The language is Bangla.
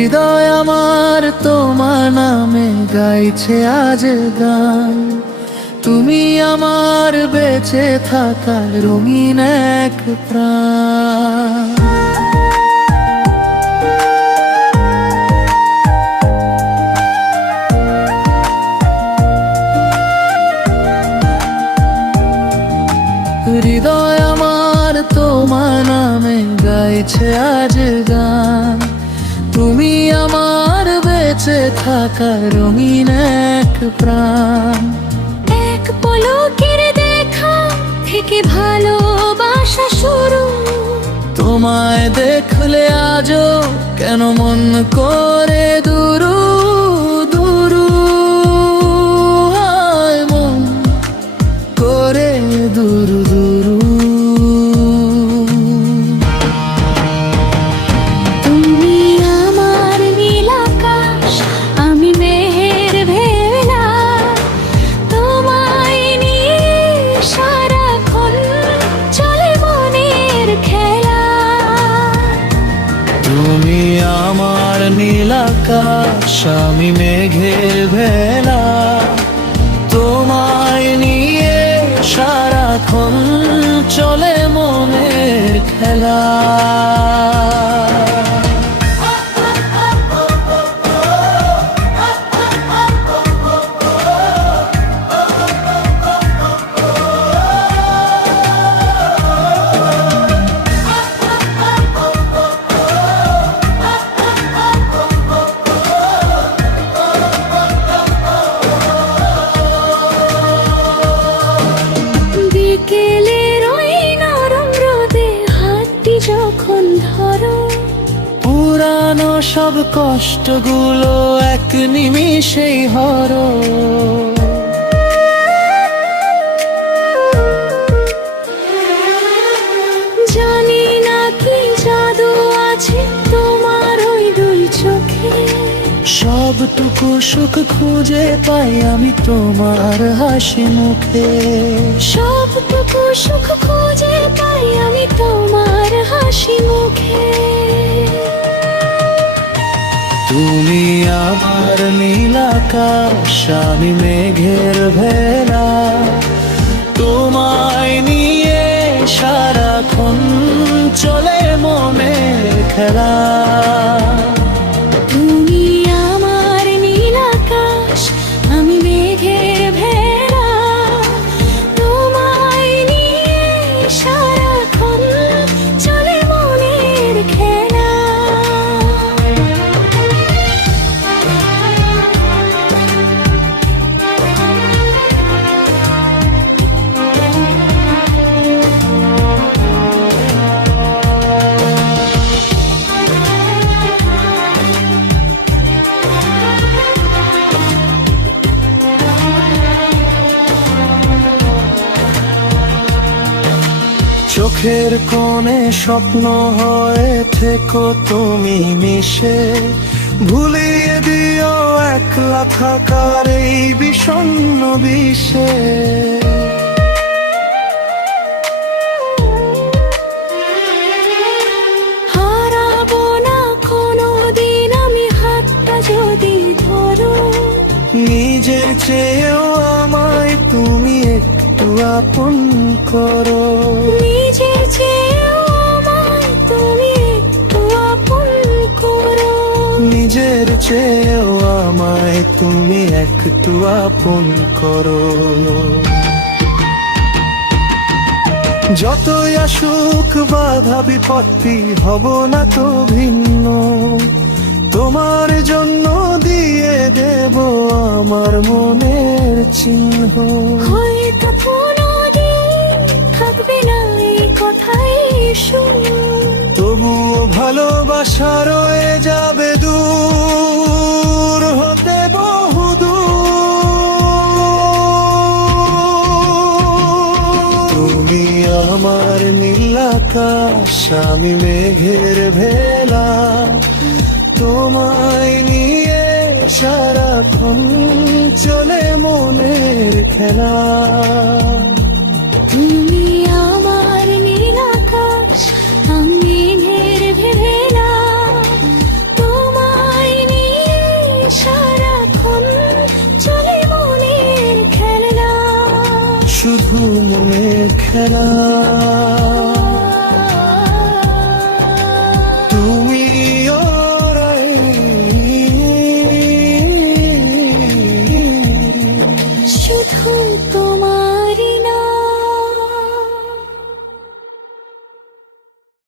হৃদয় আমার তোমার নামে গাইছে আজ গান। তুমি আমার বেঁচে থাকার রঙিন এক প্রাণ। হৃদয় আমার তোমার নামে গাইছে আজ গান। তুমি আমার বেঁচে থাকার রঙিন এক প্রাণ। এক পলকের দেখা থেকে ভালোবাসা শুরু। তোমায় দেখলে আজও কেন মন করে দুরু দুরু, হায় মন করে দুরু দুরু। তুমি আমার নীল আকাশ, আমি মেহের ভেলা। তোমায় নিয়ে সারাক্ষণ চলে মনের খেলা। তুমি আমার নীল আকাশ, আমি মেঘের ভেলা। তোমায় নিয়ে সারাক্ষণ চলে মনের খেলা। বিকেলের ওই নরম রোদে হাতটি যখন ধরো, পুরানো সব কষ্টগুলো এক নিমিষেই হরো। জানি না কি জাদু আছে তোমার ওই দুই চোখে। সবটুকু সুখ খুঁজে পাই আমি তোমার হাসি মুখে। সবটুকু সুখ খুঁজে পাই আমি তোমার হাসি মুখে। তুমি আমার নীল আকাশ, আমি মেঘের ভেলা। তোমায় নিয়ে সারাক্ষণ চলে মনের খেলা। তুমি আমার নীল আকাশ, আমি মেঘের ভেলা। তোমায় নিয়ে সারাক্ষণ চলে মনের খেলা। চোখের কোণে স্বপ্ন হয়ে থেকো তুমি মিশে। ভুলিয়ে দিও একলা থাকার এই বিষণ্ণ বিষে। হারাবো না কোনোদিন আমি হাতটা যদি ধরো। নিজের চেয়েও আমায় তুমি একটু আপন করো। নিজের চেয়েও আমায় তুমি একটু আপন করো। নিজের চেয়েও আমায় তুমি একটু আপন করো। যতই আসুক বাধা বিপত্তি হব না তো ভিন্ন। তোমার জন্য দিয়ে দেব আমার মনের চিহ্ন। হয়তো কোনোদিন থাকবে না এই কথাই শুনো। তবুও ভালোবাসা রয়ে যাবে দূর হতে বহুদূর। তুমি আমার নীল আকাশ, আমি মেঘের ভেলা। তোমায় নিয়ে সারাক্ষণ চলে মনের খেলা। তুমি আমার নীল আকাশ, আমি মেঘের ভেলা। তোমায় শুধু মনের খেলা।